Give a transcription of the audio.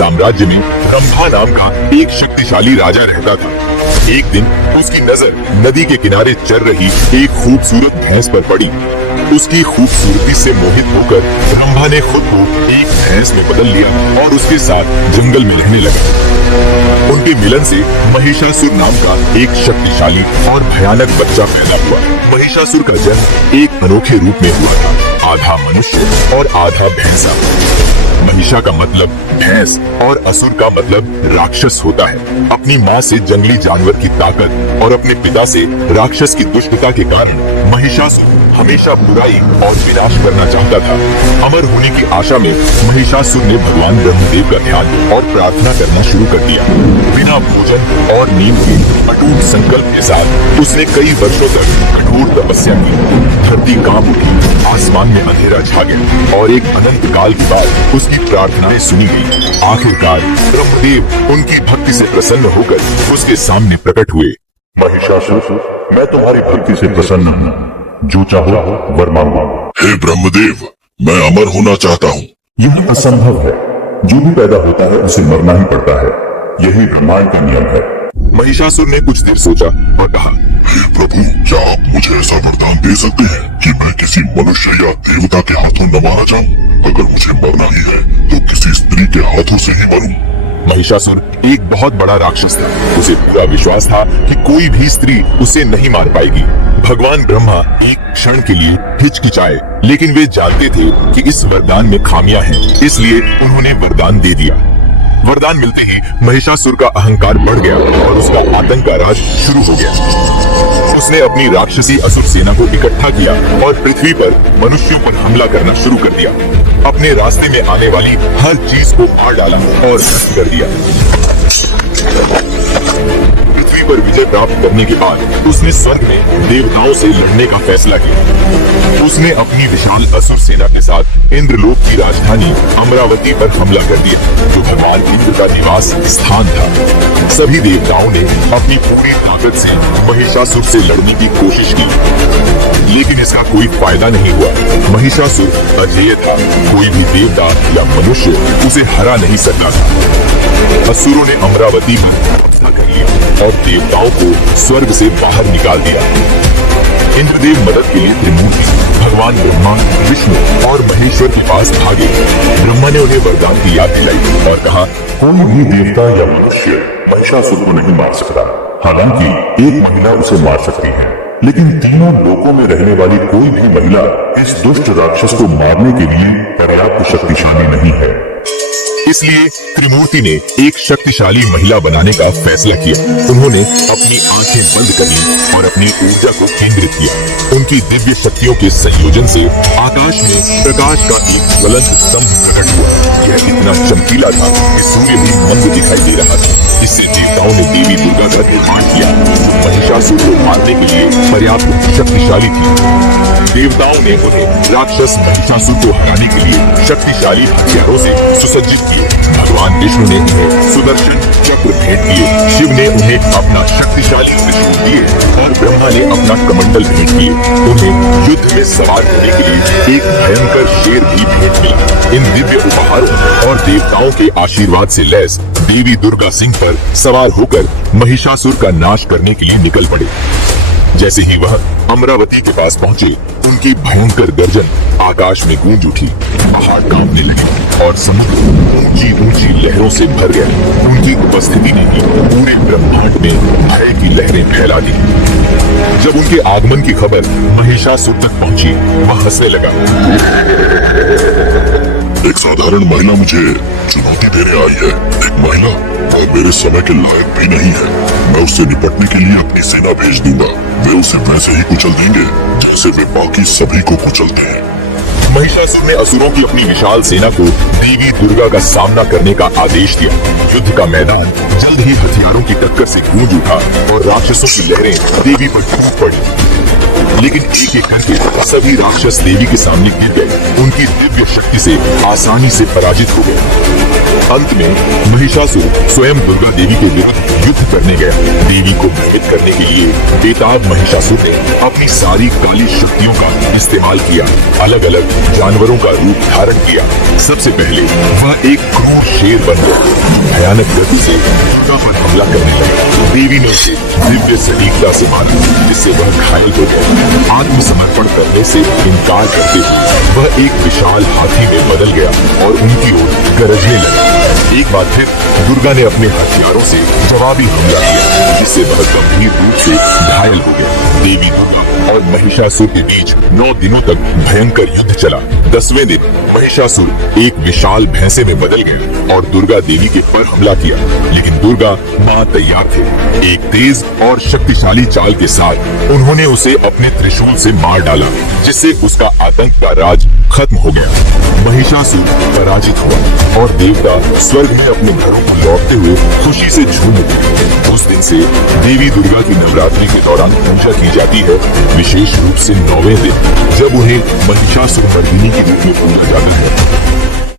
साम्राज्य में रंभा नाम का एक शक्तिशाली राजा रहता था। एक दिन उसकी नजर नदी के किनारे चल रही एक खूबसूरत भैंस पर पड़ी। उसकी खूबसूरती से मोहित होकर रंभा ने खुद को एक भैंस में बदल लिया और उसके साथ जंगल में रहने लगा। उनके मिलन से महिषासुर नाम का एक शक्तिशाली और भयानक बच्चा पैदा हुआ। महिषासुर का जन्म एक अनोखे रूप में हुआ था, आधा मनुष्य और आधा भैंसा। महिषा का मतलब भैंस और असुर का मतलब राक्षस होता है। अपनी माँ से जंगली जानवर की ताकत और अपने पिता से राक्षस की दुष्टता के कारण महिषासुर हमेशा बुराई और विनाश करना चाहता था। अमर होने की आशा में महिषासुर ने भगवान ब्रह्मदेव का ध्यान और प्रार्थना करना शुरू कर दिया। बिना भोजन और नींद के अटूट संकल्प के साथ उसने कई वर्षों तक कठोर तपस्या की। धरती कांप उठी, आसमान में अंधेरा छा गया और एक अनंत काल के बाद उसकी प्रार्थनाएं सुनी गई। आखिरकार ब्रह्मदेव उनकी भक्ति से प्रसन्न होकर उसके सामने प्रकट हुए। महिषासुर, मैं तुम्हारी भक्ति से प्रसन्न हूँ, जो चाहो वर मांगो। हे ब्रह्मदेव, मैं अमर होना चाहता हूँ। यह असंभव है, जो भी पैदा होता है उसे मरना ही पड़ता है, यही ब्रह्मांड का नियम है। महिषासुर ने कुछ देर सोचा और कहा, हे प्रभु, क्या आप मुझे ऐसा वरदान दे सकते हैं कि मैं किसी मनुष्य या देवता के हाथों न मारा जाऊं? अगर मुझे मरना ही है तो किसी स्त्री के हाथों से ही मरूं। महिषासुर एक बहुत बड़ा राक्षस था। उसे पूरा विश्वास था कि कोई भी स्त्री उसे नहीं मार पाएगी। भगवान ब्रह्मा एक क्षण के लिए हिचकिचाए, लेकिन वे जानते थे कि इस वरदान में खामियां हैं, इसलिए उन्होंने वरदान दे दिया। वरदान मिलते ही महिषासुर का अहंकार बढ़ गया और उसका आतंक का राज शुरू हो गया। उसने अपनी राक्षसी असुर सेना को इकट्ठा किया और पृथ्वी पर मनुष्यों पर हमला करना शुरू कर दिया। अपने रास्ते में आने वाली हर चीज को मार डाला और नष्ट कर दिया। पृथ्वी पर विजय प्राप्त करने के बाद उसने स्वर्ग में देवताओं से लड़ने का फैसला किया। उसने अपनी विशाल असुर सेना के साथ इंद्रलोक की राजधानी अमरावती पर हमला कर दिया, जो भगवान इंद्र का निवास स्थान था। सभी देवताओं ने अपनी पूरी ताकत से महिषासुर से लड़ने की कोशिश की, लेकिन इसका कोई फायदा नहीं हुआ। महिषासुर अजेय था, कोई भी देवता या मनुष्य उसे हरा नहीं सकता था। असुरों ने अमरावती पर कब्जा कर लिया और देवताओं को स्वर्ग से बाहर निकाल दिया। इंद्रदेव मदद के लिए त्रिमूर्ति भगवान ब्रह्मा, विष्णु और महेश्वर के पास भागे। ब्रह्मा ने उन्हें वरदान की याद दिलाई और कहा, कोई भी देवता या मनुष्य महिषासुर को नहीं मार सकता। हालांकि एक महिला उसे मार सकती है, लेकिन तीनों लोकों में रहने वाली कोई भी महिला इस दुष्ट राक्षस को मारने के लिए पर्याप्त शक्तिशाली नहीं है। इसलिए त्रिमूर्ति ने एक शक्तिशाली महिला बनाने का फैसला किया। उन्होंने अपनी आंखें बंद कर ली और अपनी ऊर्जा को केंद्रित किया। उनकी दिव्य शक्तियों के संयोजन से आकाश में प्रकाश का एक ज्वलंत स्तंभ प्रकट हुआ। यह इतना चमकीला था कि सूर्य भी मंद दिखाई दे रहा था। इससे देवताओं ने देवी दुर्गा का निर्माण किया, जो महिषासुर को मारने के लिए पर्याप्त शक्तिशाली थी। देवताओं ने उन्हें राक्षस महिषासुर को हराने के लिए शक्तिशाली हथियारों से सुसज्जित किए। भगवान विष्णु ने उन्हें सुदर्शन चक्र भेंट किए, शिव ने उन्हें अपना शक्तिशाली त्रिशूल दिए और ब्रह्मा ने अपना कमंडल भेंट किए। उन्हें युद्ध में सवार होने के लिए एक भयंकर शेर भी भेंट मिला। इन दिव्य उपहारों और देवताओं के आशीर्वाद से लैस देवी दुर्गा सिंह पर सवार होकर महिषासुर का नाश करने के लिए निकल पड़े। जैसे ही वह अमरावती के पास पहुंचे, उनकी भयंकर गर्जन आकाश में गूंज उठी। पहाड़ कांपने लगे और समुद्र ऊंची ऊंची लहरों से भर गया। उनकी उपस्थिति ने ही पूरे ब्रह्मांड में भय की लहरें फैला दी। जब उनके आगमन की खबर महिषासुर तक पहुंची, वह हंसने लगा। एक साधारण महिला मुझे चुनौती देने आई है। एक महिला और मेरे समय के लायक भी नहीं है। मैं उससे निपटने के लिए अपनी सेना भेज दूंगा। वे उसे वैसे ही कुचल देंगे जैसे वे बाकी सभी को कुचलते हैं। महिषासुर ने असुरों की अपनी विशाल सेना को देवी दुर्गा का सामना करने का आदेश दिया। युद्ध का मैदान जल्द ही हथियारों की टक्कर से गूंज उठा और राक्षसों की लहरें देवी पर टूट पड़ी। लेकिन एक एक करके सभी राक्षस देवी के सामने गिर गए, उनकी दिव्य शक्ति से आसानी से पराजित हो गए। अंत में महिषासुर स्वयं दुर्गा देवी के विरुद्ध युद्ध करने गया। देवी को भ्रमित करने के लिए बेताब महिषासुर ने अपनी सारी काली शक्तियों का इस्तेमाल किया, अलग अलग जानवरों का रूप धारण किया। सबसे पहले वह एक क्रूर शेर बन गया, भयानक गति से दुर्गा पर हमला करने लगा। देवी ने उसे दिव्य सटीकता से मारा, जिससे वह घायल हो गया। आत्मसमर्पण करने से इनकार करते हुए वह एक विशाल हाथी में बदल गया और उनकी ओर गरजने लगा। एक बार फिर दुर्गा ने अपने हथियारों से जवाबी हमला किया, जिससे वह गंभीर रूप से घायल हो गया। देवी दुर्गा और महिषासुर के बीच 9 दिनों तक भयंकर युद्ध चला। 10वें दिन महिषासुर एक विशाल भैंसे में बदल गया और दुर्गा देवी के पर हमला किया, लेकिन दुर्गा मां तैयार थे। एक तेज और शक्तिशाली चाल के साथ उन्होंने उसे अपने त्रिशूल से मार डाला, जिससे उसका आतंक का राज खत्म हो गया। महिषासुर पराजित हुआ और देवता स्वर्ग में अपने घरों को लौटते हुए खुशी से झूम उठे। उस दिन से देवी दुर्गा की नवरात्रि के दौरान पूजा की जाती है, विशेष रूप से 9वें दिन, जब उन्हें महिषासुरमर्दिनी के रूप में पूजा जाता है।